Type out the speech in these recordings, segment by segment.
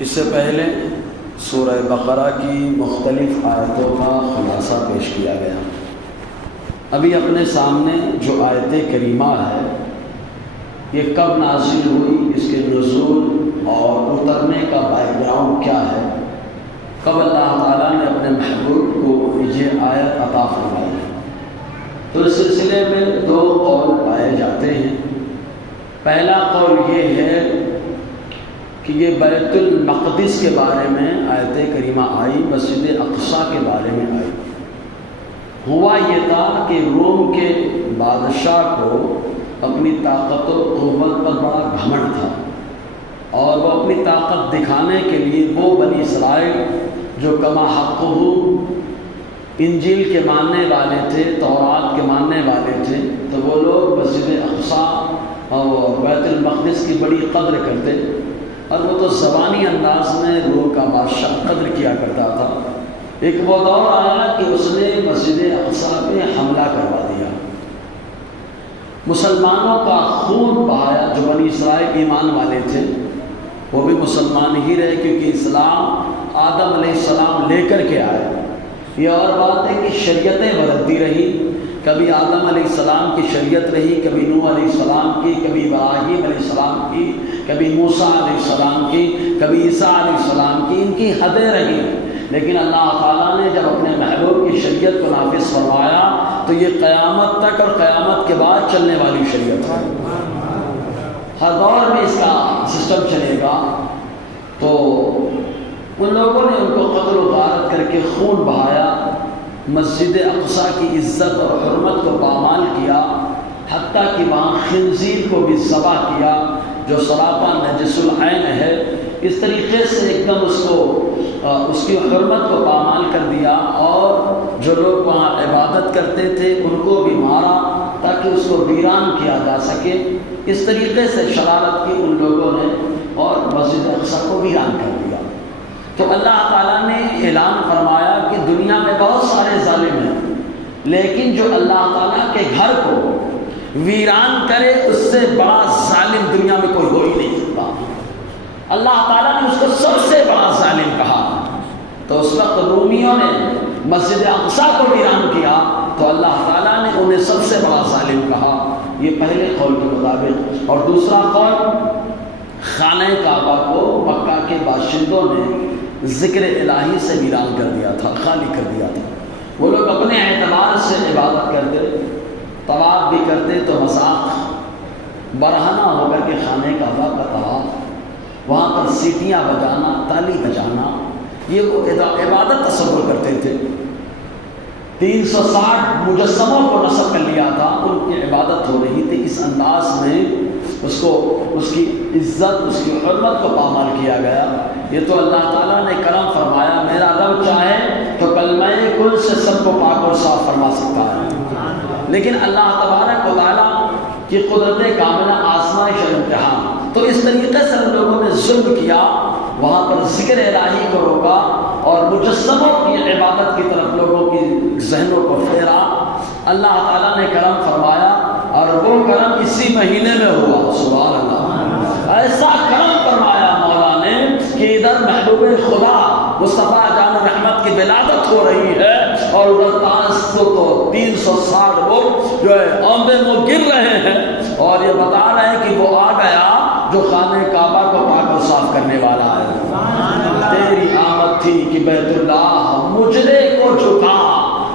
اس سے پہلے سورہ بقرہ کی مختلف آیتوں کا خلاصہ پیش کیا گیا۔ ابھی اپنے سامنے جو آیت کریمہ ہے یہ کب نازل ہوئی، اس کے نزول اور اترنے کا بیک گراؤنڈ کیا ہے، کب اللہ تعالیٰ نے اپنے محبوب کو یہ آیت عطا فرمائی ہے، تو اس سلسلے میں دو قول پائے جاتے ہیں۔ پہلا قول یہ ہے کہ یہ بیت المقدس کے بارے میں آیت کریمہ آئی، مسجد اقصی کے بارے میں آئی۔ ہوا یہ تھا کہ روم کے بادشاہ کو اپنی طاقت و قوت پر بڑا گھمنڈ تھا، اور وہ اپنی طاقت دکھانے کے لیے وہ بنی اسرائیل جو کما حقہ انجیل کے ماننے والے تھے، تورات کے ماننے والے تھے، تو وہ لوگ مسجد اقصی اور بیت المقدس کی بڑی قدر کرتے، اور وہ تو زبانی انداز میں روم کا بادشاہ قدر کیا کرتا تھا۔ ایک وہ دور آیا کہ اس نے مسجد اقصی پہ حملہ کروا دیا، مسلمانوں کا خون بہایا۔ جو بنی اسرائیل ایمان والے تھے وہ بھی مسلمان ہی رہے، کیونکہ اسلام آدم علیہ السلام لے کر کے آئے۔ یہ اور بات ہے کہ شریعتیں بدلتی رہی، کبھی آدم علیہ السلام کی شریعت رہی، کبھی نوح علیہ السلام کی، کبھی ابراہیم علیہ السلام کی، کبھی موسیٰ علیہ السلام کی، کبھی عیسیٰ علیہ السلام کی، ان کی حدیں رہی۔ لیکن اللہ تعالیٰ نے جب اپنے محبوب کی شریعت کو نافذ فرمایا تو یہ قیامت تک اور قیامت کے بعد چلنے والی شریعت ہے، ہر دور میں اس کا سسٹم چلے گا۔ تو ان لوگوں نے ان کو قتل و غارت کر کے خون بہایا، مسجد اقصی کی عزت اور حرمت کو پامال کیا، حتیٰ کہ وہاں خنزیر کو بھی ذبح کیا جو سراپا نجس العین ہے۔ اس طریقے سے ایک دم اس کی حرمت کو پامال کر دیا، اور جو لوگ وہاں عبادت کرتے تھے ان کو بھی مارا تاکہ اس کو ویران کیا جا سکے۔ اس طریقے سے شرارت کی ان لوگوں نے اور مسجد اقصی کو ویران کر دیا۔ تو اللہ تعالیٰ نے اعلان فرمایا کہ دنیا میں بہت سارے ظالم ہیں، لیکن جو اللہ تعالیٰ کے گھر کو ویران کرے اس سے بڑا ظالم دنیا میں کوئی ہو ہی نہیں سکتا۔ اللہ تعالیٰ نے اس کو سب سے بڑا ظالم کہا۔ تو اس وقت رومیوں نے مسجد اقصی کو ویران کیا تو اللہ تعالیٰ نے انہیں سب سے بڑا ظالم کہا، یہ پہلے قول کے مطابق۔ اور دوسرا قول، خانہ کعبہ کو مکہ کے باشندوں نے ذکر الہی سے ویران کر دیا تھا، خالی کر دیا تھا۔ وہ لوگ اپنے اعتبار سے عبادت کرتے، طواف بھی کرتے تو مذاق برہنہ ہو کر کے خانہ کعبہ کا طواف، وہاں پر سیٹیاں بجانا، تالی بجانا، یہ وہ عبادت تصور کرتے تھے۔ 360 مجسموں کو نصب کر لیا تھا، ان کی عبادت ہو رہی تھی۔ اس انداز میں اس کی عزت، اس کی حرمت کو پامال کیا گیا۔ یہ تو اللہ تعالیٰ نے کرم فرمایا، میرا رب چاہے تو کلمہ کل سے سب کو پاک اور صاف فرما سکتا ہے، لیکن اللہ تبارک و تعالیٰ کی قدرت کاملہ آزمائش اور امتحان۔ تو اس طریقے سے ان لوگوں نے ظلم کیا، وہاں پر ذکر الہی کو روکا اور مجسموں کی عبادت کی طرف لوگوں کی ذہنوں کو پھیرا۔ اللہ تعالیٰ نے کرم فرمایا، اور وہ کرم اسی مہینے میں ہوا۔ سبحان اللہ، ایسا کرم فرمایا مولا نے کہ ادھر محبوب خدا مصطفیٰ جان رحمت کی ولادت ہو رہی ہے، اور ادھر 360 لوگ جو ہے آمدے منہ گر رہے ہیں، اور یہ بتا رہے ہیں کہ وہ آ گیا جو خانہ کعبہ کو پاک اور صاف کرنے والا ہے۔ تیری آمد تھی کہ بیت اللہ مجرے کو جھکا،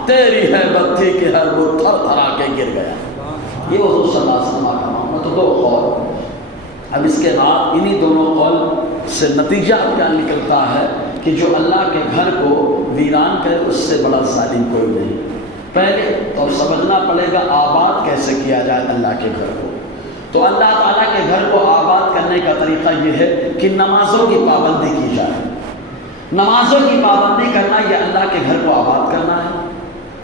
تیری حیبت تھی کہ ہر وہ تھر تھرا کے گر گیا۔ یہ حضور صلی اللہ علیہ وسلم کا معاملہ۔ تو دو قول، اب اس کے بعد انہی دونوں قول سے نتیجہ کیا نکلتا ہے کہ جو اللہ کے گھر کو ویران کرے اس سے بڑا ظالم کوئی نہیں۔ پہلے تو سمجھنا پڑے گا آباد کیسے کیا جائے اللہ کے گھر کو۔ تو اللہ تعالیٰ کے گھر کو آباد کرنے کا طریقہ یہ ہے کہ نمازوں کی پابندی کی جائے۔ نمازوں کی پابندی کرنا یہ اللہ کے گھر کو آباد کرنا ہے۔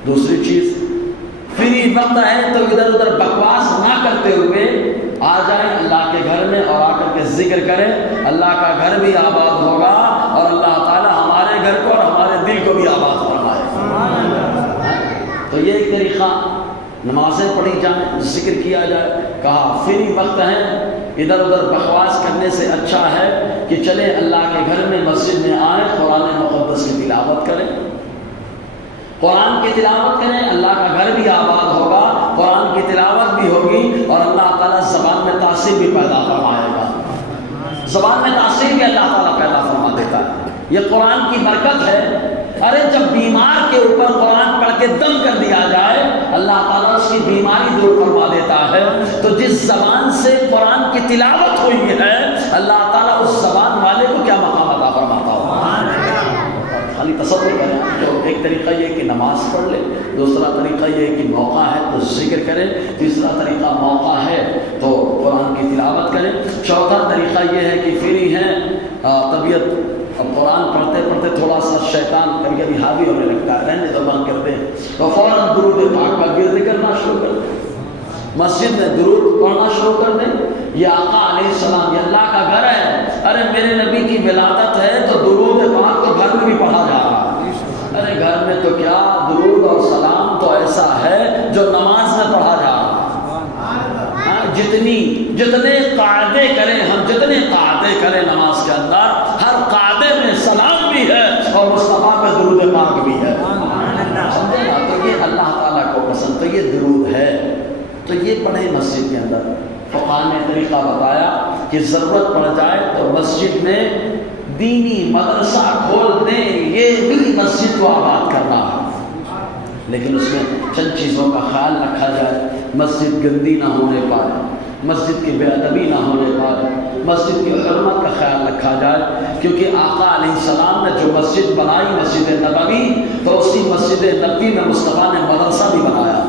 دوسری چیز، فری وقت ہے تو ادھر ادھر بکواس نہ کرتے ہوئے آ جائیں اللہ کے گھر میں اور آ کر کے ذکر کریں، اللہ کا گھر بھی آباد ہوگا اور اللہ تعالیٰ ہمارے گھر کو اور ہمارے دل کو بھی آباد فرمائے۔ تو یہ ایک طریقہ، نمازیں پڑھی جائیں، ذکر کیا جائے۔ کہا فری وقت ہے، ادھر ادھر بکواس کرنے سے اچھا ہے کہ چلے اللہ کے گھر مسجد میں آئیں، قرآن مقدس کی تلاوت کریں، قرآن کی تلاوت کریں، اللہ کا گھر بھی آباد ہوگا، قرآن کی تلاوت بھی ہوگی اور اللہ تعالیٰ زبان میں تاثیر بھی پیدا فرمائے گا۔ زبان میں تاثیر بھی اللہ تعالیٰ پیدا فرما دیتا ہے، یہ قرآن کی برکت ہے۔ ارے جب بیمار کے اوپر قرآن پڑھ کے دم کر دیا جائے، اللہ تعالیٰ اس کی بیماری دور فرما دیتا ہے۔ تو جس زبان سے قرآن کی تلاوت ہوئی ہے، اللہ تعالیٰ اس زبان والے کو کیا مقام عطا فرماتا ہو۔ خالی تصور کریں تو ایک طریقہ یہ کہ نماز پڑھ لے، دوسرا طریقہ یہ کہ موقع ہے تو ذکر کرے، تیسرا طریقہ موقع ہے تو قرآن کی تلاوت کرے، چوتھا طریقہ یہ ہے کہ فری ہیں، طبیعت اب قرآن پڑھتے پڑھتے تھوڑا سا شیطان کبھی کبھی حاوی ہونے لگتا ہے، رہنے تو بند کر دیں تو فوراً درود پاک کا گرد کرنا شروع کر دیں، مسجد میں درود پڑھنا شروع کر دیں۔ یہ آقا علیہ السلام، یہ اللہ کا گھر ہے، ارے میرے نبی کی ولادت ہے تو درود پاک تو گھر میں بھی پڑھا جا رہا ہے۔ ارے گھر میں تو کیا، درود اور سلام تو ایسا ہے جو نماز میں پڑھا جا رہا ہے۔ جتنے قاعدے کریں ہم، جتنے قاعدے کریں نماز کے اندر، ہر قاعدے میں سلام بھی ہے اور مصطفیٰ پہ درود پاک بھی ہے، سمجھے نا؟ تو یہ اللہ تعالیٰ کو پسند، تو یہ درود ہے، تو یہ پڑھیں مسجد کے اندر۔ فقہ نے طریقہ بتایا کہ ضرورت پڑ جائے تو مسجد میں دینی مدرسہ کھول دیں، یہ بھی مسجد کو آباد کرنا ہے، لیکن اس میں چند چیزوں کا خیال رکھا جائے۔ مسجد گندی نہ ہونے پائے، مسجد کی بے ادبی نہ ہونے پائے، مسجد کی حرمت کا خیال رکھا جائے، کیونکہ آقا علیہ السلام نے جو مسجد بنائی مسجد نبوی، تو اسی مسجد نبوی میں مصطفیٰ نے مدرسہ بھی بنایا،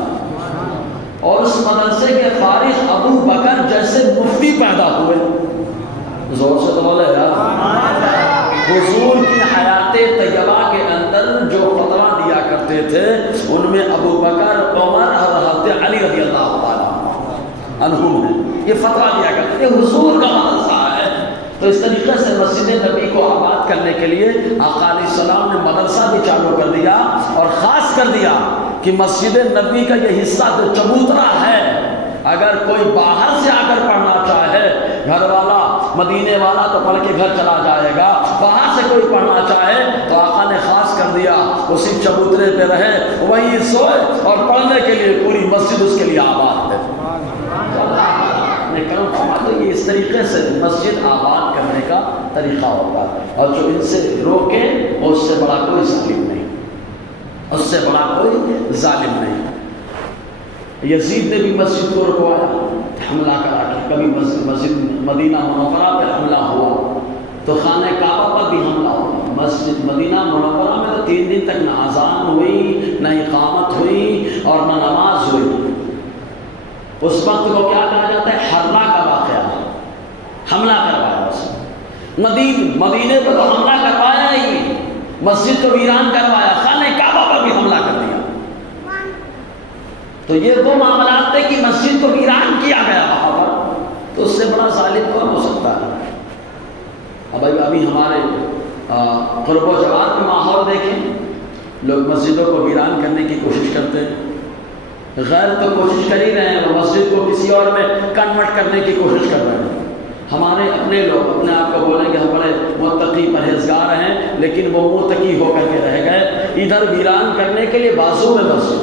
اور اس مدرسے کے فارغ ابو بکر جیسے مفتی پیدا ہوئے۔ زور سے تو بولے یار، حضور کی حیات طیبہ کے اندر جو فتویٰ دیا کرتے تھے ان میں ابو بکر، عمر اور حضرت علی رضی اللہ تعالیٰ عنہم نے یہ فتویٰ دیا کرتے تھے، حضور کا مدرسہ ہے۔ تو اس طریقے سے مسجد نبی کو آباد کرنے کے لیے آقا علیہ السلام نے مدرسہ بھی چالو کر دیا، اور خاص کر دیا کہ مسجد نبی کا یہ حصہ جو چبوترا ہے، اگر کوئی باہر سے آ کر پڑھنا چاہے، گھر والا مدینے والا تو پڑھ کے گھر چلا جائے گا، باہر سے کوئی پڑھنا چاہے تو آقا نے خاص کر دیا اسی چبوترے پہ رہے، وہیں سوئے اور پڑھنے کے لیے پوری مسجد اس کے لیے آباد ہے۔ تو یہ اس طریقے سے مسجد آباد کرنے کا طریقہ ہوتا ہے، اور جو ان سے روکے اس سے بڑا کوئی ظالم نہیں، اس سے بڑا کوئی ظالم نہیں۔ یزید نے بھی مسجد کو رکوایا، حملہ کرا کے، کبھی مسجد مدینہ منورہ پہ حملہ ہوا تو خانہ کعبہ پر بھی حملہ ہوا۔ مسجد مدینہ منورہ میں تو 3 دن تک نہ اذان ہوئی، نہ اقامت ہوئی اور نہ نماز ہوئی۔ اس وقت کو کیا کہا جاتا ہے؟ حرہ کا واقعہ، حملہ کروایا اس مدینے پر تو حملہ کروایا ہی، مسجد کو ویران کروایا، خانہ کعبہ پر بھی حملہ کر دیا۔ تو یہ وہ معاملات تھے کہ مسجد کو ویران کیا گیا وہاں پر، تو اس سے بڑا ظالم کون ہو سکتا ہے؟ ابھی ہمارے قرب و جوار میں ماحول دیکھیں، لوگ مسجدوں کو ویران کرنے کی کوشش کرتے ہیں، غیر تو کوشش کر ہی رہے ہیں، وہ مسجد کو کسی اور میں کنورٹ کرنے کی کوشش کر رہے ہیں۔ ہمارے اپنے لوگ اپنے آپ کو بولیں کہ ہم بڑے متقی پرہیزگار ہیں، لیکن وہ متقی ہو کر کے رہ گئے، ادھر ویران کرنے کے لیے بازو میں مسجد،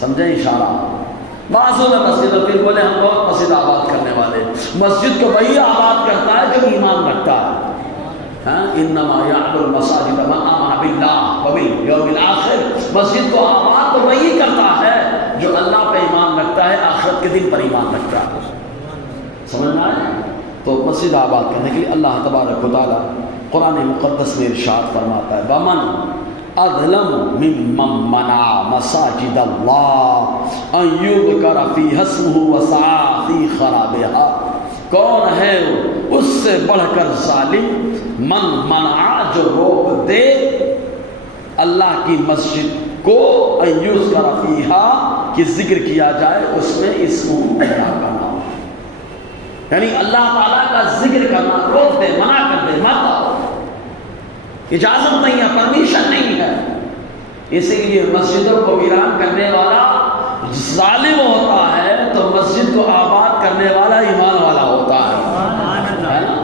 سمجھیں اشارہ، بازو میں مسجد، اور پھر بولے ہم بہت مسجد آباد کرنے والے۔ مسجد کو وہی آباد کرتا ہے جو ایمان رکھتا ہے، انما یعمر المساجد من آمن باللہ والیوم الآخر، مسجد کو آباد تو وہی کرتا ہے جو اللہ پہ ایمان رکھتا ہے، آخرت کے دن پر ایمان رکھتا ہے، سمجھنا ہے؟ تو مسجد آباد کرنے کے لیے اللہ تبارک و تعالیٰ قرآن مقدس میں ارشاد فرماتا ہے، وَمَنْ اظلم ممن منع مساجد اللہ ان یذکر فیہا اسمہ وسعی فی خرابها، کون ہے اس سے بڑھ کر ظالم، من منع جو روک دے اللہ کی مسجد کو، ان یذکر فیہا کہ ذکر کیا جائے اس میں اسمہ اللہ کا نام، یعنی اللہ تعالیٰ کا ذکر کرنا روک دے، منع کر دے، مت آؤ، اجازت نہیں ہے، پرمیشن نہیں ہے۔ اسی لیے مسجدوں کو ویران کرنے والا ظالم ہوتا ہے تو مسجد کو آباد کرنے والا ایمان والا ہوتا ہے نا؟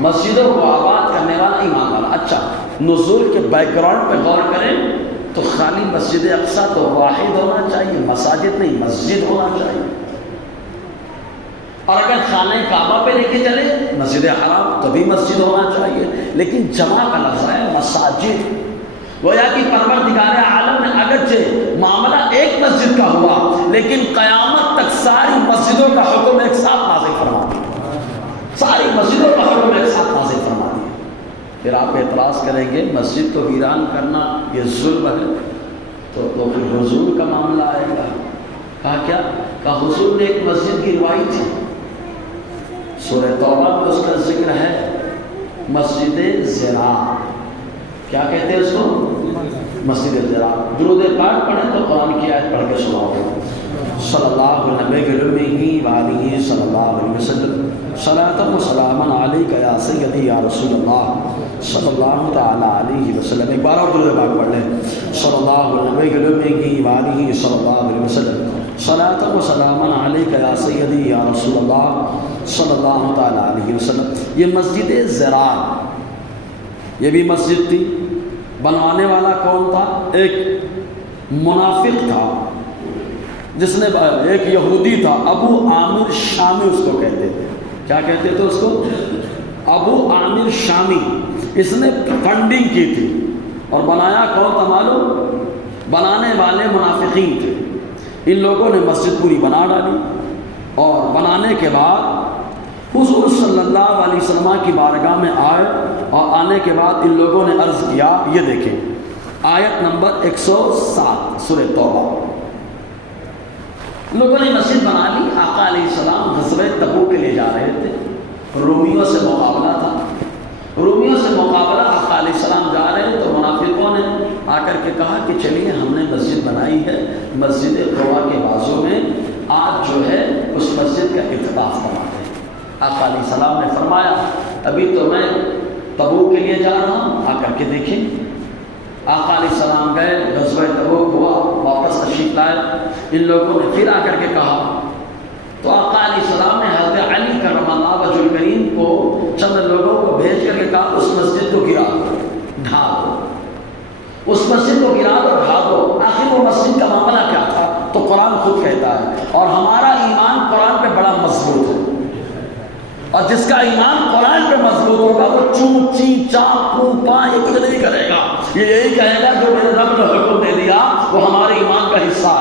مسجدوں کو آباد کرنے والا ایمان والا۔ اچھا، نزول کے بیک گراؤنڈ پہ غور کریں تو خالی مسجد اقصیٰ تو واحد ہونا چاہیے، مساجد نہیں، مسجد ہونا چاہیے۔ اور اگر خانہ کعبہ پہ لے کے چلے مسجد حرام تو بھی مسجد ہونا چاہیے، لیکن جمع کا لفظ ہے مساجد۔ گویا کہ پروردگار عالم نے اگرچہ معاملہ ایک مسجد کا ہوا لیکن قیامت تک ساری مسجدوں کا حکم ایک ساتھ نازل فرما دیا، ساری مسجدوں کا حکم ایک ساتھ نازل فرما دیا۔ پھر آپ اعتراض کریں گے مسجد کو ویران کرنا یہ ظلم ہے، تو پھر حضور کا معاملہ آئے گا۔ کہا کیا؟ کہا حضور نے ایک مسجد گروائی تھی، سورہ توبہ میں اس کا ذکر ہے، مسجد ضرار۔ کیا کہتے ہیں اس کو؟ مسجد ضرار۔ درود پاک پڑھیں تو قرآن کی آیت پڑھ کے سناؤ۔ صلی اللہ علیہ وآلہ صلی اللہ علیہ وسلم صلاۃ و سلام علیک یا سیدی یا رسول اللہ صلی اللہ تعالیٰ علیہ وسلم۔ ایک بار اور درود پاک پڑھ لیں۔ صلی اللہ علیہ وآلہ صلی اللہ علیہ وسلم صلاۃ و سلام علیک یا سیدی یا رسول اللہ صلی اللہ تعالیٰ علیہ وسلم۔ یہ مسجد ضرار، یہ بھی مسجد تھی۔ بنوانے والا کون تھا؟ ایک منافق تھا، جس نے ایک یہودی تھا، ابو عامر شامی اس کو کہتے تھے۔ کیا کہتے تھے اس کو؟ ابو عامر شامی۔ اس نے فنڈنگ کی تھی، اور بنایا کون تھا معلوم؟ بنانے والے منافقین تھے۔ ان لوگوں نے مسجد پوری بنا ڈالی، اور بنانے کے بعد حضور صلی اللہ علیہ وسلم کی بارگاہ میں آئے، اور آنے کے بعد ان لوگوں نے عرض کیا، یہ دیکھیں آیت نمبر 107 سورہ توبہ۔ لوگوں نے مسجد بنا لی، آقا علیہ السلام غزوہ تبوک کے لیے جا رہے تھے، رومیوں سے مقابلہ تھا، رومیوں سے مقابلہ، آقا علیہ السلام جا رہے تو منافقوں نے آ کر کے کہا کہ چلیے ہم نے مسجد بنائی ہے، مسجد قباء کے بازو میں، آج جو ہے اس مسجد کا افتتاح کرواتے ہیں۔ آقا علیہ السلام نے فرمایا ابھی تو میں تبوک کے لیے جا رہا ہوں، آ کر کے دیکھیں۔ آقا علیہ السلام گئے، غزوہ تبوک ہوا، واپس تشریف لائے۔ ان لوگوں نے پھر آ کر کے کہا، تو آقا علیہ السلام نے حضرت علی کرم اللہ وجہ الکریم کو چند لوگوں کو بھیج کر کے کہا اس مسجد کو گرا دو، ڈھا دو، اس مسجد کو گرا دو، ڈھا دو۔ آخر وہ مسجد کا معاملہ کیا تھا؟ تو قرآن خود کہتا ہے، اور ہمارا ایمان قرآن پہ بڑا مضبوط ہے، اور جس کا ایمان قرآن پہ مضبوط ہوگا وہ چون چی چاپ پو پا یہ کچھ نہیں کرے گا، یہ یہی کہے گا جو میرے رب نے حکم دے دیا وہ ہمارے ایمان کا حصہ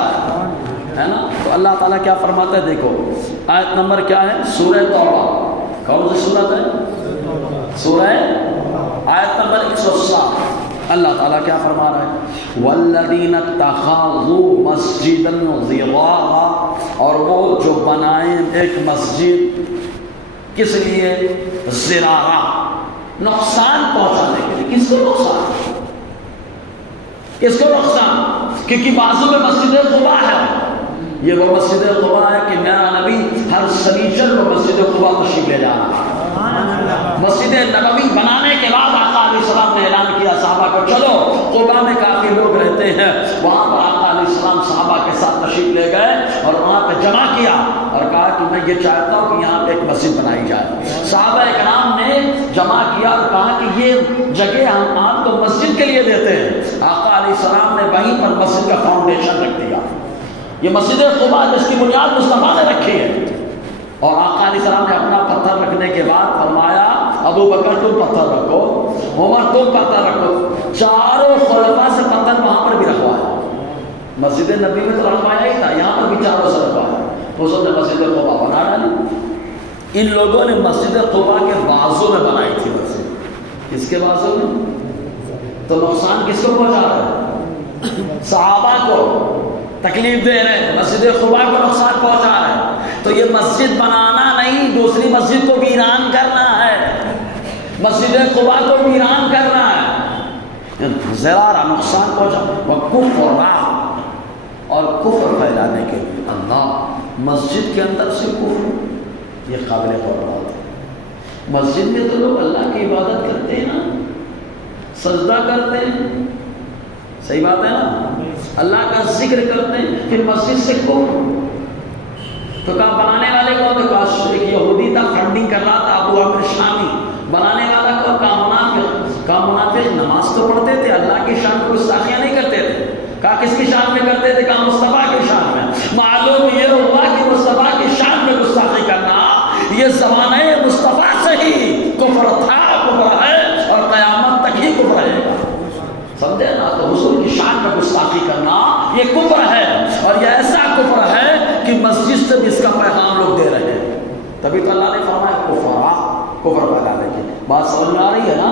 ہے نا۔ تو اللہ تعالیٰ کیا فرماتا ہے؟ دیکھو آیت نمبر کیا ہے؟ سورہ توبہ۔ کون سی سورت ہے؟ سورہ آیت نمبر 107۔ اللہ تعالیٰ کیا فرما رہا ہے؟ والذین اتخذوا مسجدا ضرارا، اور وہ جو بنائیں ایک مسجد کس لیے؟ ضرارا، نقصان پہنچانے کے لیے۔ کس کو نقصان؟ کس کو نقصان؟ کیونکہ بازو میں مسجد قباء ہے، یہ وہ مسجد قباء ہے کہ میرا نبی ہر سنیچر کو مسجد قباء تشریف لے جانا۔ مسجد نبوی بنانے کے بعد آقا علیہ السلام نے اعلان کیا صحابہ کو، چلو قباء میں کافی لوگ رہتے ہیں، وہاں پر آقا علیہ السلام صحابہ کے ساتھ تشریف لے گئے اور وہاں پہ جمع کیا اور کہا کہ میں یہ چاہتا ہوں کہ یہاں پہ ایک مسجد بنائی جائے۔ صحابہ کرام نے جمع کیا اور کہا کہ یہ جگہ ہم آپ کو مسجد کے لیے دیتے ہیں۔ آقا علیہ السلام نے وہیں پر مسجد کا فاؤنڈیشن رکھ دیا۔ یہ مسجد قباء جس کی بنیاد مصطفیٰ نے رکھی ہے، اور آقا علیہ السلام نے اپنا پتھر رکھنے کے بعد فرمایا ابو بکر تم پتھر رکھو، عمر تم پتھر رکھو، چاروں خلفاء سے پتھر وہاں پر بھی رکھوایا۔ مسجد نبی میں تو رکھوایا ہی تھا، یہاں پر بھی چاروں سے رکھوایا۔ حضور نے مسجد قباء بنا ڈالی۔ ان لوگوں نے مسجد قباء کے بازو میں بنائی تھی مسجد۔ کس کے بازو میں؟ تو نقصان کس کو پہنچا رہا ہے؟ صحابہ کو تکلیف دے رہے ہیں، مسجد قباء کو نقصان پہنچا رہے ہیں۔ تو یہ مسجد بنانا نہیں، دوسری مسجد کو ویران کرنا ہے، مسجد قباء کو ویران کرنا ہے، ضرارہ نقصان پہنچا، وکفر اور کفر پھیلانے کے لیے۔ اللہ مسجد کے اندر سے کفر، یہ قابل غور بات ہے۔ مسجد میں تو لوگ اللہ کی عبادت کرتے ہیں نا، سجدہ کرتے ہیں، صحیح بات ہے نا، اللہ کا ذکر کرتے ہیں، پھر مسجد سے کفر۔ تو کہا بنانے والے کو، تو کہا ایک یہودی تھا، فنڈنگ کر رہا تھا، ابو عامر شامی، بنانے اللہ کی شان میں گستاخیاں نہیں کرتے تھے. کہا کس کی شان میں کرتے تھے؟ کہا مصطفیٰ کی شان میں. معلوم یہ ہوا کہ مصطفیٰ کی شان میں گستاخی کرنا یہ زمانہ مصطفیٰ سے ہی کفر تھا، کفر ہے اور قیامت تک ہی کفر رہے گا. سمجھے نا؟ تو حضور کی شان میں گستاخی کرنا یہ کفر ہے، اور یہ ایسا کفر ہے کہ مسجد سے بھی اس کا پیغام لوگ دے رہے ہیں. تبھی تو اللہ نے فرمایا کفر پھیلانے کے لیے. بات سمجھ میں آ رہی ہے نا؟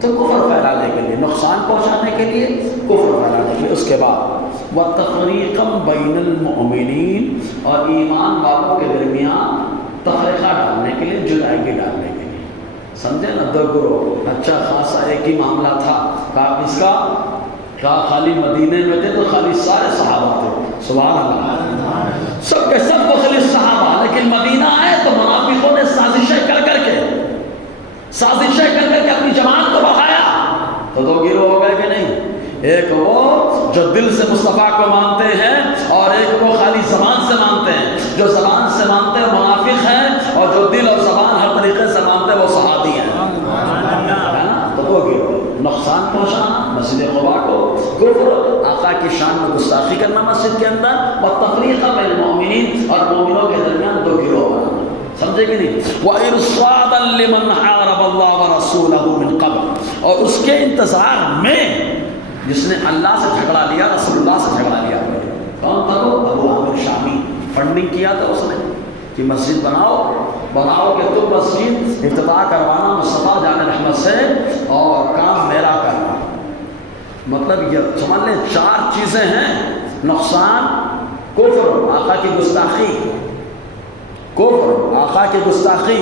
تو کفر پھیلانے کے لیے، نقصان پہنچانے کے لیے، کفر پھیلانے کے لیے. اس کے بعد وَتَفْرِيقًا بَيْنَ الْمُؤْمِنِينَ، اور ایمان والوں کے درمیان تفریقہ ڈالنے کے لیے، جدائیگی ڈالنے کے لیے. سمجھے نا؟ دو گروہ، اچھا خاصا ایک ہی معاملہ تھا. کہا اس کا کہا خالی مدینے میں تھے تو خالی سارے صحابہ تھے. سبحان اللہ، سب کے سب مخلص صحابہ. لیکن مدینہ آئے تو منافقوں نے سازشیں کر کر کے اپنی جماعت کو بڑھایا. تو دو گروہ ہو گئے کہ نہیں؟ ایک وہ جو دل سے مصطفیٰ کو مانتے ہیں، اور ایک وہ خالی زبان سے مانتے ہیں. جو زبان سے مانتے ہیں منافق ہیں، اور جو دل اور زبان ہر طریقے سے مانتے ہیں وہ صحابی ہیں. ہے نا؟ تو دو گروہ. نقصان پہنچانا مسجد قباء کو، کفر، آقا کی شان میں گستاخی کرنا مسجد کے اندر، اور تفریقہ بین المؤمنین، اور مومنوں کے درمیان دو گروہ بنانا. سمجھے کہ نہیں؟ وَإِرْصَادًا لِمَنْ حَارَبَ اللَّهَ وَرَسُولَهُ مِنْ قَبْلُ، اور اس کے انتظار میں جس نے اللہ سے جھگڑا لیا، رسول اللہ سے جھگڑا لیا. کون تھا وہ؟ ابو عامر شامی. فنڈنگ کیا تھا اس نے کہ مسجد بناؤ کہ تم مسجد افتتاح کروانا مصطفیٰ جان رحمت سے، اور کام میرا کرنا. مطلب یہ سمجھ لیں 4 چیزیں ہیں: نقصان، کفر، آقا کی گستاخی، کفر، آقا کی گستاخی،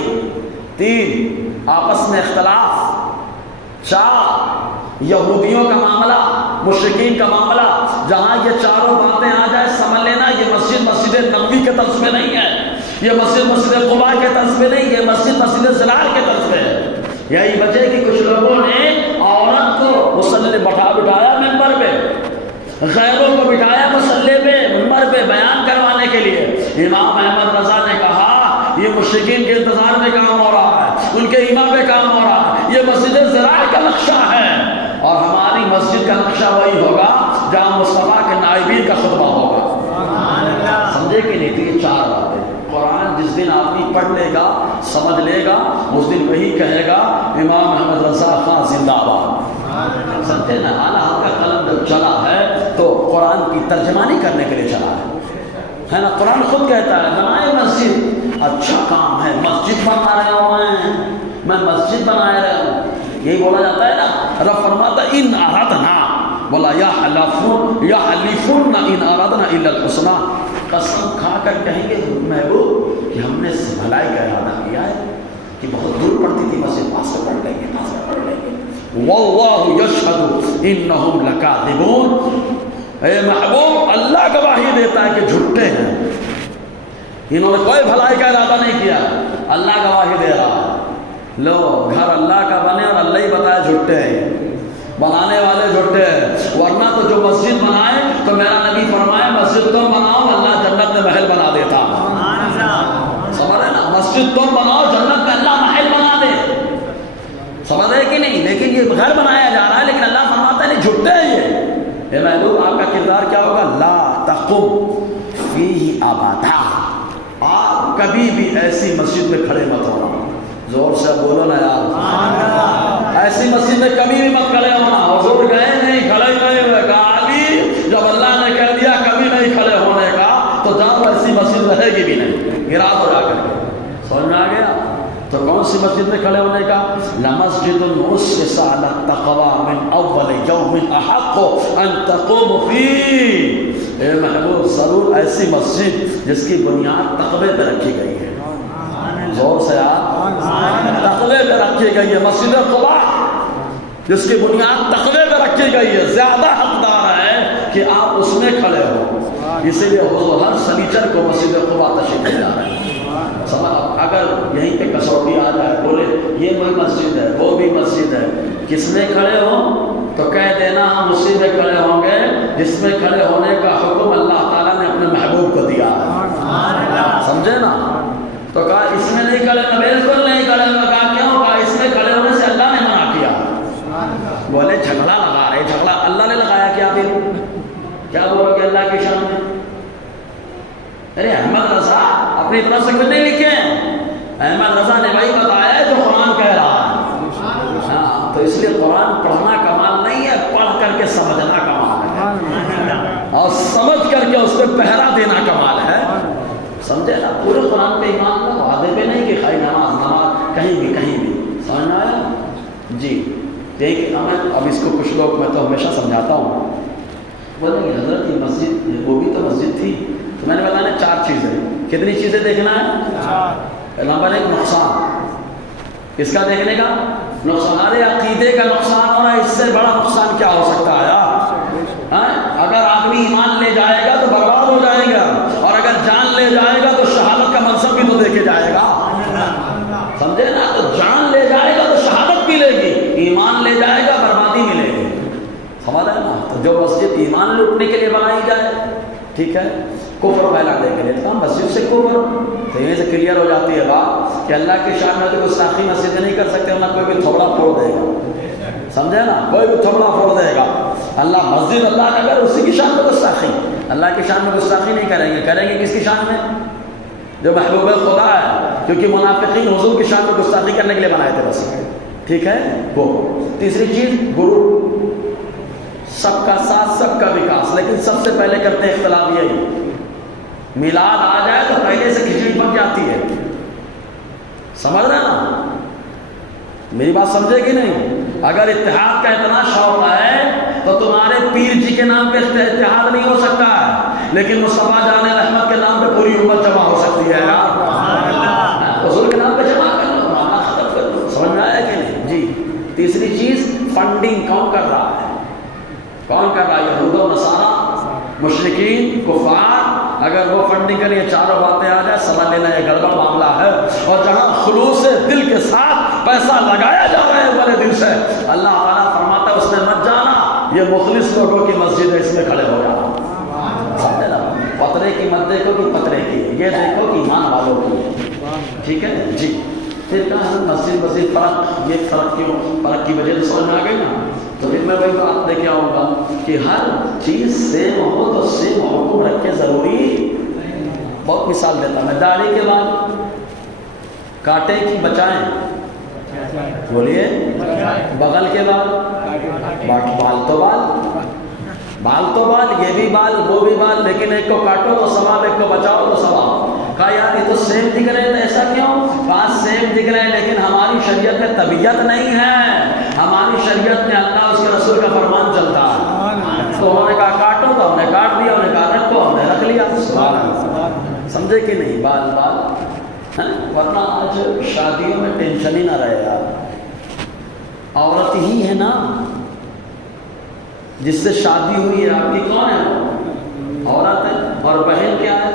3 آپس میں اختلاف، 4 یہودیوں کا معاملہ، مشرکین کا معاملہ. جہاں یہ چاروں باتیں آ جائے سمجھ لینا یہ مسجد نبوی کے طرز میں نہیں ہے، یہ مسجد قباء کے طرز میں نہیں، یہ مسجد زلال کے طرز میں ہے. یہی وجہ کہ کچھ لوگوں نے عورت کو مصلی بٹھایا ممبر پہ، غیروں کو بٹھایا مصلی پہ ممبر پہ بیان کروانے کے لیے. امام احمد رضا نے کہا یہ مشرکین کے انتظار میں کام ہو رہا ہے، ان کے امام پہ کام ہو رہا ہے، یہ مسجد زراعی کا نقشہ ہے، اور ہماری مسجد کا نقشہ وہی ہوگا جہاں مصطفیٰ کے نائبین کا خطبہ ہوگا. سمجھے کہ نہیں؟ تو یہ 4 باتیں. قرآن جس دن آدمی پڑھ لے گا، سمجھ لے گا، اس دن وہی کہے گا امام احمد رضا خان زندہ باد. سمجھے نا؟ اعلیٰ حضرت کا قلم جب چلا ہے تو قرآن کی ترجمانی کرنے کے لیے چلا ہے نا؟ قرآن خود کہتا ہے بنائے مسجد، اچھا کام ہے، مسجد بنا رہے ہو، میں مسجد بنائے رہا ہوں. یہی بولا جاتا ہے نا. رب فرماتا ان ارادنا، بولا یا حلیفون ان ارادنا الا الحسنى، قسم کھا کر کہیں گے محبوب کہ ہم نے بھلائی کا ارادہ کیا ہے، کہ بہت دور پڑتی تھی مسجد، پاس سے پڑھ لیں گے. واللہ یشہد انہم لکاذبون، اے محبوب اللہ گواہی دیتا ہے کہ جھوٹے ہیں، انہوں نے کوئی بھلائی کا ارادہ نہیں کیا. اللہ گواہی دے رہا ہے. لو گھر اللہ کا بنے اور اللہ ہی بتائے جھوٹے ہیں، بنانے والے جھوٹے ہیں. ورنہ تو جو مسجد بنائے تو میرا نبی فرمائے مسجد تم بناؤ اللہ جنت میں محل بنا دیتا. سمجھ رہے نا؟ مسجد تم بناؤ جنت میں اللہ محل بنا دے. سمجھ رہے کہ نہیں؟ لیکن یہ گھر بنایا جا رہا ہے، لیکن اللہ فرماتا ہے نہیں، جھوٹے ہیں یہ. اے محبوب آپ کا کردار کیا ہوگا؟ لا تقم فیہ ابدا، آپ کبھی بھی ایسی مسجد میں کھڑے مت ہونا. زور سے بولو نا یار، ایسی مسجد میں کبھی بھی مت کھڑے ہونا. حضور گئے نہیں، کھڑے نہیں ہوئے. کہا علی جب اللہ نے کہہ دیا کبھی نہیں کھڑے ہونے کا تو جان ایسی مسجد رہے گی بھی نہیں، گرا ہو جا کر کے. سمجھ میں آ گیا؟ تو کون سی مسجد میں کھڑے ہونے کا؟ لمسجد اسس علی التقوی من اول یوم احق ان تقوم فیہ. اے محبوب ضرور ایسی مسجد جس کی بنیاد تقوی پہ رکھی گئی ہے. زور سے آپ تقوی پہ رکھی گئی ہے. مسجد قباء جس کی بنیاد تقوی پہ رکھی گئی ہے، زیادہ حقدار ہے کہ آپ اس میں کھڑے ہو. اسی لیے حضور ہر سنیچر کو مسجد قباء تشریف لے جا رہے ہیں. اگر یہیں پہ کسوٹی آ جائے، بولے یہ کوئی مسجد ہے، وہ بھی مسجد ہے، کس میں کھڑے ہو تو کہہ دینا ہم اسی میں کھڑے ہوں گے جس میں کھڑے ہونے کا حکم اللہ تعالیٰ نے اپنے محبوب کو دیا ہے. سمجھے نا؟ تو کہا اس میں نہیں کھڑے، بالکل نہیں کھڑے. کہا کیوں؟ کہا اس میں کھڑے ہونے سے اللہ نے منع کیا. بولے جھگڑا لگا رہے ارے احمد رضا اپنی طرف سے کچھ نہیں لکھے ہیں، احمد رضا نے وہی بتایا ہے جو قرآن کہہ رہا ہے۔ ہاں، تو اس لیے قرآن پڑھنا کمال نہیں ہے، پڑھ کر کے سمجھنا کمال ہے، اور سمجھ کر کے اس پہ پہرا دینا کمال ہے۔ سمجھے نا؟ پورے قرآن پہ ایمان لا، وعدے پہ نہیں کہ خالی نماز کہیں بھی سمجھ میں آیا؟ جی دیکھ، اب اس کو کچھ لوگ، میں تو ہمیشہ سمجھاتا ہوں، بولیں گے حضرت کی مسجد، وہ بھی تو مسجد تھی، تو میں نے بتایا 4 چیزیں۔ کتنی چیزیں دیکھنا ہے؟ نمبر 1 نقصان، کس کا دیکھنے کا؟ نقصان۔ ہمارے عقیدے کا نقصان ہو رہا ہے، اس سے بڑا نقصان کیا ہو سکتا ہے یار؟ اگر آدمی ایمان لے جائے گا تو برباد ہو جائے گا، اور اگر جان لے جائے گا تو شہادت کا منصب بھی تو دے کے جائے گا، سمجھے نا؟ تو جان لے جائے گا تو شہادت ملے گی، ایمان لے جائے گا بربادی ملے گی، سمجھ ہے نا؟ تو جو مسجد ایمان لوٹنے کے لیے بنائی جائے، ٹھیک ہے، کفر پھیلانے کے لیے، تو مسجد سے کفر، تو یہیں سے کلیئر ہو جاتی ہے بات کہ اللہ کی شان میں تو گستاخی مسجد نہیں کر سکتے، ورنہ کوئی بھی تھوڑا پھوڑ دے گا، سمجھے نا؟ کوئی بھی تھوڑا پھوڑ دے گا۔ اللہ مسجد اللہ کا گھر، اسی کی شان میں گستاخی، اللہ کی شان میں گستاخی نہیں کریں گے کس کی شان میں؟ جو محبوب خدا ہے، کیونکہ منافقین حضور کی شان میں گستاخی کرنے کے لیے بنائے تھے بس، ٹھیک ہے وہ۔ تیسری چیز گرو، سب کا ساتھ سب کا وکاس، لیکن سب سے پہلے کرتے ہیں اختلاف یہی، میلاد آ جائے تو پہلے سے کھچڑی پک جاتی ہے، سمجھ رہے نا؟ میری بات سمجھے کہ نہیں؟ اگر اتحاد کا اتنا شوق ہے تو تمہارے پیر جی کے نام پہ اتحاد نہیں ہو سکتا ہے، لیکن مصطفیٰ جان رحمت کے نام پہ پوری امت جمع ہو سکتی ہے یار، حضور کے نام پہ جمع کر لو، معاملہ ختم کر لو، سمجھ میں آیا کہ نہیں؟ جی تیسری چیز فنڈنگ کون کر رہا ہے؟ کون کر رہا ہے؟ یہود و نصارہ، مشرکین، کفار۔ اگر وہ فنڈنگ کے لیے چاروں باتیں آ جائے، سمجھ لینا یہ گڑبڑ معاملہ ہے، اور جہاں خلوص دل کے ساتھ پیسہ لگایا جا رہا ہے بڑے دل سے، اللہ تعالیٰ فرماتا ہے اس میں مت جانا، یہ مخلص لوگوں کی مسجد ہے، اس میں کھڑے ہو جانا، سمجھے نا؟ پترے کی مت دیکھو کہ پترے کی، یہ دیکھو کہ ایمان والوں کی، ٹھیک ہے جی۔ پھر کہاں مسجد فرق، یہ فرق کی وجہ سے سمجھ میں آ گئی نا؟ تو پھر میں وہی بات لے کے آؤں گا کہ ہر چیز سیم ہو تو سیم حکم رکھ کے ضروری، بہت مثال دیتا میں، داڑھی کے بعد کاٹے کی بچائیں، بولیے، بغل کے بعد بال تو بال، یہ بھی بال وہ بھی بال، لیکن ایک کو کاٹو تو ثواب، ایک کو بچاؤ تو ثواب۔ کہا یار یہ تو سیم دکھ رہے ہیں، ایسا کیوں؟ بات سیم دکھ رہے ہیں لیکن ہماری شریعت میں طبیعت نہیں ہے، ہماری شریعت میں اللہ اس کے رسول کا فرمان چلتا ہے، تو انہوں نے کہا کاٹو تو ہم نے کاٹ دیا، انہوں نے کہا رکھو ہم نے رکھ لیا، سمجھے کہ نہیں؟ بال ورنہ آج شادیوں میں ٹینشن ہی نہ رہے یار، عورت ہی ہے نا جس سے شادی ہوئی ہے، آپ کی کون ہے؟ عورت ہے، اور بہن کیا ہے؟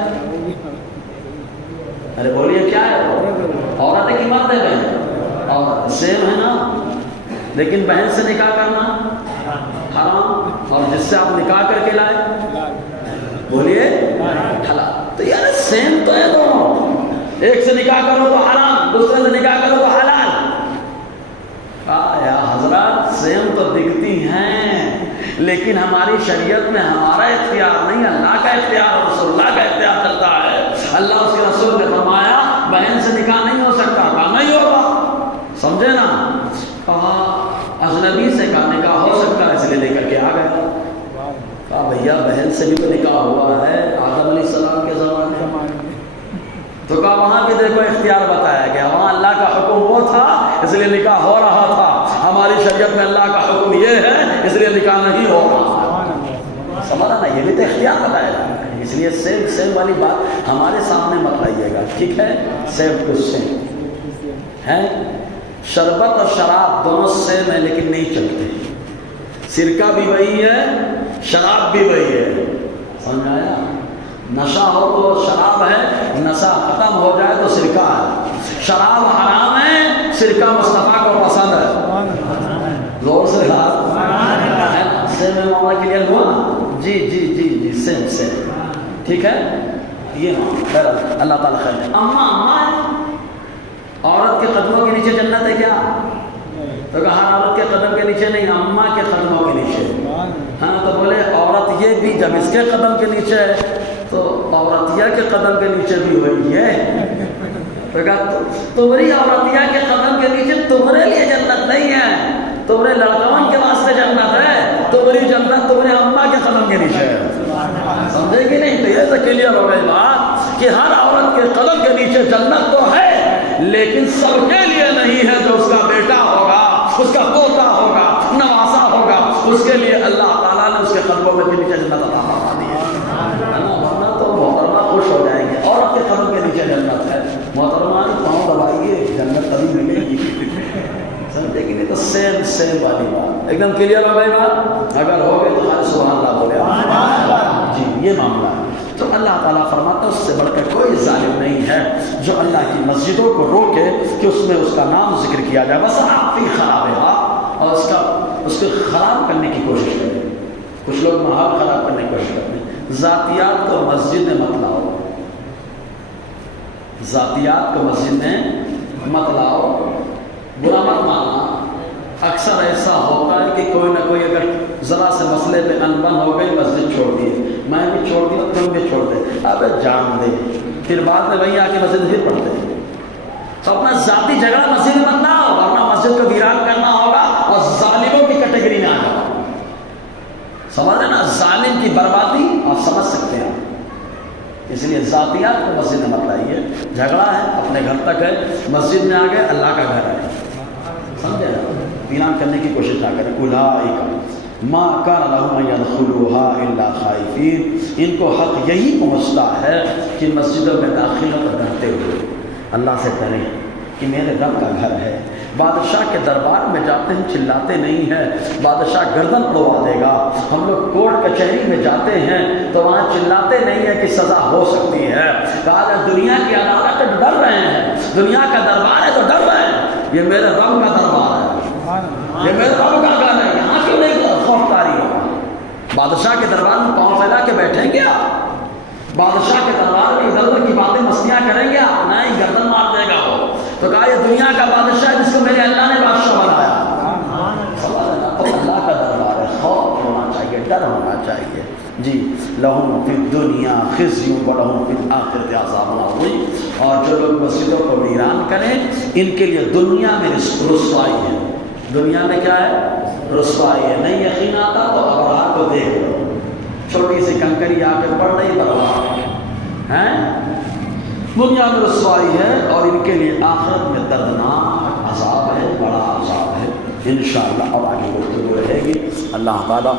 ارے بولیے کیا ہے؟ عورت ہے کہ مرد ہے؟ بہن عورت سیم ہے نا، لیکن بہن سے نکاح کرنا حرام، اور جس سے آپ نکاح کر کے لائے بولیے حلال، تو یار سیم تو ہے دونوں، ایک سے نکاح کرو تو حرام، دوسرے سے نکاح کرو تو حلال۔ یا حضرات سیم تو دکھتی ہیں، لیکن ہماری شریعت میں ہمارا اختیار نہیں، اللہ کا اختیار اور رسول اللہ کا اختیار چلتا ہے۔ اللہ اس کے رسول نے فرمایا بہن سے نکاح نہیں ہو سکتا، کہا نہیں ہوگا، سمجھے نا؟ کہا اجنبی سے کا نکاح ہو سکتا ہے، اس لیے لے کر کے آ گیا۔ کہا بھیا بہن سے بھی تو نکاح ہوا ہے آدم علیہ السلام کے زمانے میں، تو کہا وہاں بھی دیکھو اختیار بتایا گیا، وہاں اللہ کا حکم وہ تھا اس لیے نکاح ہو رہا تھا، ہماری شریعت میں اللہ کا حکم یہ ہے اس لیے نکاح نہیں ہو رہا، سمجھا نا؟ یہ بھی تو اختیار بتایا جا رہا ہے، اس لیے سیم والی بات ہمارے سامنے مت لائیے گا، ٹھیک ہے؟ سیم کچھ سیم ہے، شربت اور شراب دونوں سیم ہے لیکن نہیں چلتے، سرکہ بھی وہی ہے، شراب بھی وہی ہے، سمجھ آیا؟ نشہ ہو تو شراب ہے، نشہ ختم ہو جائے تو سرکہ ہے، شراب حرام ہے، سرکہ مصطفیٰ کو پسند ہے، زور سے سیم معاملہ کلیئر ہوا نا؟ جی سیم، ٹھیک ہے؟ یہ خیر اللہ تعالیٰ خیر۔ اماں عورت کے قدموں کے نیچے جنت ہے کیا؟ تو کہا عورت کے قدم کے نیچے نہیں، اماں کے قدموں کے نیچے، ہاں تو بولے عورت یہ بھی جب اس کے قدم کے نیچے ہے تو عورتیہ کے قدم کے نیچے بھی ہوئی ہے، تو کہا تمہاری عورتیہ کے قدم کے نیچے تمہارے لیے جنت نہیں ہے، تمہارے لڑکون کے واسطے جنت ہے، تمہاری جنت تمہارے اماں کے قدم کے نیچے ہے۔ سمجھے کہ نہیں؟ تو یہ تو کلیئر ہو گئی بات کہ ہر عورت کے قدم کے نیچے جنت تو ہے، لیکن سب کے لیے نہیں ہے۔ جو اس کا بیٹا ہوگا، اس کا پوتا ہوگا، نواسا ہوگا، اس کے لیے اللہ تعالیٰ نے اس کے قدموں میں کے نیچے جنت عطا فرما دی ہے نا، ورنہ تو محترمہ خوش ہو جائیں گے۔ عورت کے قدم کے نیچے جنت ہے، محترمہ پاؤں دبائیے جنت تبھی ملے گی۔ سمجھے کہ نہیں؟ تو سیم والی بات ایک دم کلیئر ہو گئی بات۔ اگر ہو گئے تو سبحان اللہ بولے جی، یہ معاملہ ہے۔ تو اللہ تعالیٰ فرماتا ہے اس سے بڑھ کر کوئی ظالم نہیں ہے جو اللہ کی مسجدوں کو روکے کہ اس میں اس کا نام ذکر کیا جائے، بس آپ ہی خراب ہے اور اس کو خراب کرنے کی کوشش کریں۔ کچھ لوگ ماحول خراب کرنے کی کوشش کرتے ہیں۔ ذاتیات کو مسجد میں مت لاؤ، ذاتیات کو مسجد میں مت لاؤ، برا مت ماننا۔ اکثر ایسا ہوتا ہے کہ کوئی نہ کوئی اگر ذرا سے مسئلے پہ انبن ہو گئی مسجد چھوڑ دی، میں بھی چھوڑ دیا تم بھی چھوڑ دے، اب جان دے، پھر بعد میں وہی آ کے مسجد پھر پڑھتے ہیں۔ تو اپنا ذاتی جھگڑا مسجد میں مت لاؤ، ورنہ مسجد کو ویران کرنا ہوگا اور ظالموں کی کیٹیگری میں آ جاؤ۔ سمجھ رہے نا؟ ظالم کی بربادی آپ سمجھ سکتے ہیں، اس لیے ذاتیات کو مسجد میں مت لائیے۔ جھگڑا ہے اپنے گھر تک ہے، مسجد میں آ گئے اللہ کا گھر ہے، سمجھے نا؟ ویران کرنے کی کوشش نہ کریں۔ اولئک ما کان لهم ان يدخلوها الا خائفین، ان کو حق یہی پہنچتا ہے کہ مسجدوں میں داخل ہو کر ڈرتے ہوئے اللہ سے ڈریں کہ میرے رب کا گھر ہے۔ بادشاہ کے دربار میں جاتے ہیں چلاتے نہیں ہیں، بادشاہ گردن اڑوا دے گا۔ ہم لوگ کورٹ کچہری میں جاتے ہیں تو وہاں چلاتے نہیں ہیں کہ سزا ہو سکتی ہے۔ کہا دنیا کی عدالت تو ڈر رہے ہیں، دنیا کا دربار ہے تو ڈر رہے ہیں، یہ میرے رب کا دربار ہے، یہ میرے رب کا گھر ہے، یہاں کیوں نہیں خوفداری ہوگا؟ بادشاہ کے دربار میں پاؤں پھیلا کے بیٹھیں گے آپ؟ بادشاہ کے دربار میں ادھر ادھر کی باتیں مستیاں کریں گے آپ؟ نہ ہی گردن مار دے گا وہ۔ تو کہا یہ دنیا کا بادشاہ ہے جس کو میرے اللہ نے بادشاہ بنایا۔ تو اللہ کا دربار ہے، خوف ہونا چاہیے، ڈر ہونا چاہیے۔ جی، لہم فی الدنیا خزی ولہم فی الآخرۃ عذاب عظیم۔ اور جو لوگ مسجدوں کو ویران کریں ان کے لیے دنیا میں رسوائی ہے۔ دنیا میں کیا ہے؟ رسوائی ہے۔ نہیں یقین آتا تو ابرار کو دیکھ لو، چھوٹی سی کنکری آ کے پڑ رہی برباد ہیں، دنیا میں رسوائی ہے اور ان کے لیے آخرت میں دردناک عذاب ہے، بڑا عذاب ہے۔ انشاءاللہ اور آگے گفتگو رہے گی۔ اللہ تعالیٰ